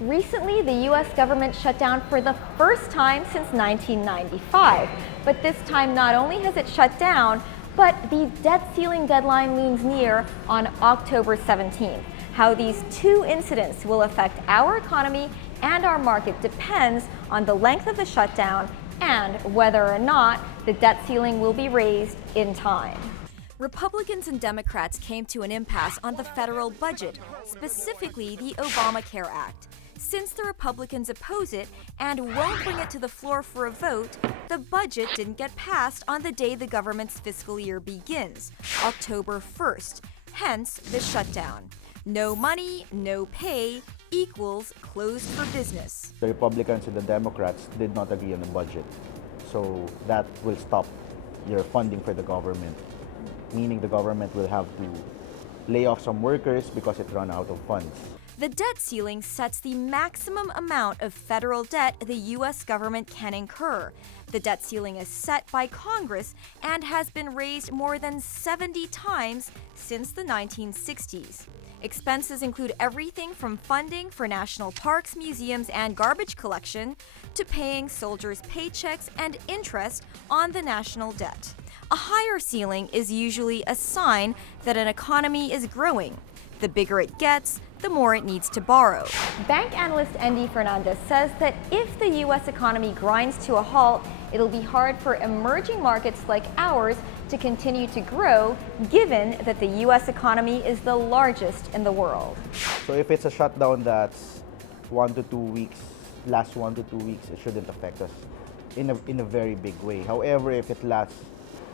Recently, the U.S. government shut down for the first time since 1995. But this time, not only has it shut down, but the debt ceiling deadline looms near on October 17th. How these two incidents will affect our economy and our market depends on the length of the shutdown and whether or not the debt ceiling will be raised in time. Republicans and Democrats came to an impasse on the federal budget, specifically the Obamacare Act. Since the Republicans oppose it and won't bring it to the floor for a vote, the budget didn't get passed on the day the government's fiscal year begins, October 1st, hence the shutdown. No money, no pay equals closed for business. The Republicans and the Democrats did not agree on the budget, so that will stop your funding for the government, meaning the government will have to lay off some workers because it ran out of funds. The debt ceiling sets the maximum amount of federal debt the U.S. government can incur. The debt ceiling is set by Congress and has been raised more than 70 times since the 1960s. Expenses include everything from funding for national parks, museums, and garbage collection to paying soldiers' paychecks and interest on the national debt. A higher ceiling is usually a sign that an economy is growing. The bigger it gets, the more it needs to borrow. Bank analyst Andy Fernandez says that if the U.S. economy grinds to a halt, it'll be hard for emerging markets like ours to continue to grow, given that the U.S. economy is the largest in the world. So if it's a shutdown that's 1 to 2 weeks, lasts 1 to 2 weeks, it shouldn't affect us in a very big way. However, if it lasts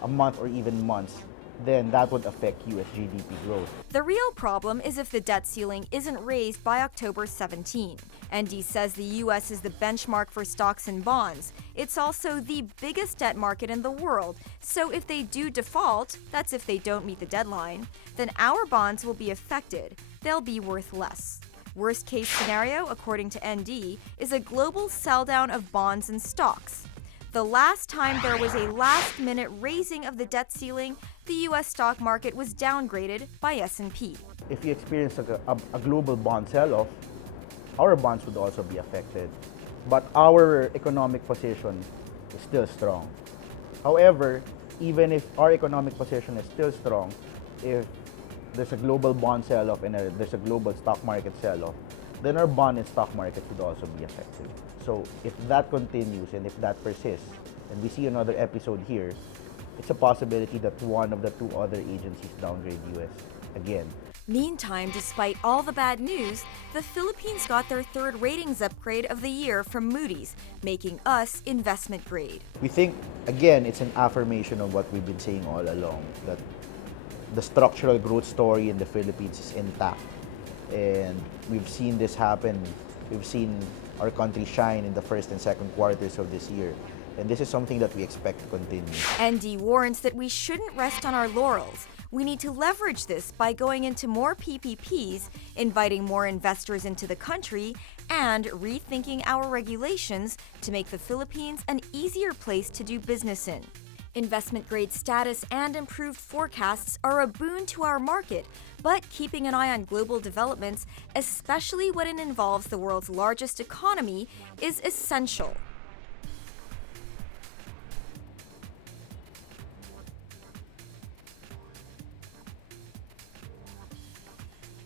a month or even months, then that would affect U.S. GDP growth. The real problem is if the debt ceiling isn't raised by October 17. ND says the U.S. is the benchmark for stocks and bonds. It's also the biggest debt market in the world, so if they do default, that's if they don't meet the deadline, then our bonds will be affected. They'll be worth less. Worst case scenario, according to ND, is a global sell-down of bonds and stocks. The last time there was a last-minute raising of the debt ceiling, the U.S. stock market was downgraded by S&P. If you experience a global bond sell-off, our bonds would also be affected. But our economic position is still strong. However, even if our economic position is still strong, if there's a global bond sell-off and there's a global stock market sell-off, then our bond and stock market would also be affected. So if that continues and if that persists, and we see another episode here, it's a possibility that one of the two other agencies downgrade US again. Meantime, despite all the bad news, the Philippines got their third ratings upgrade of the year from Moody's, making us investment grade. We think, again, it's an affirmation of what we've been saying all along, that the structural growth story in the Philippines is intact. And we've seen this happen. We've seen our country shine in the first and second quarters of this year. And this is something that we expect to continue. ND warns that we shouldn't rest on our laurels. We need to leverage this by going into more PPPs, inviting more investors into the country, and rethinking our regulations to make the Philippines an easier place to do business in. Investment grade status and improved forecasts are a boon to our market, but keeping an eye on global developments, especially when it involves the world's largest economy, is essential.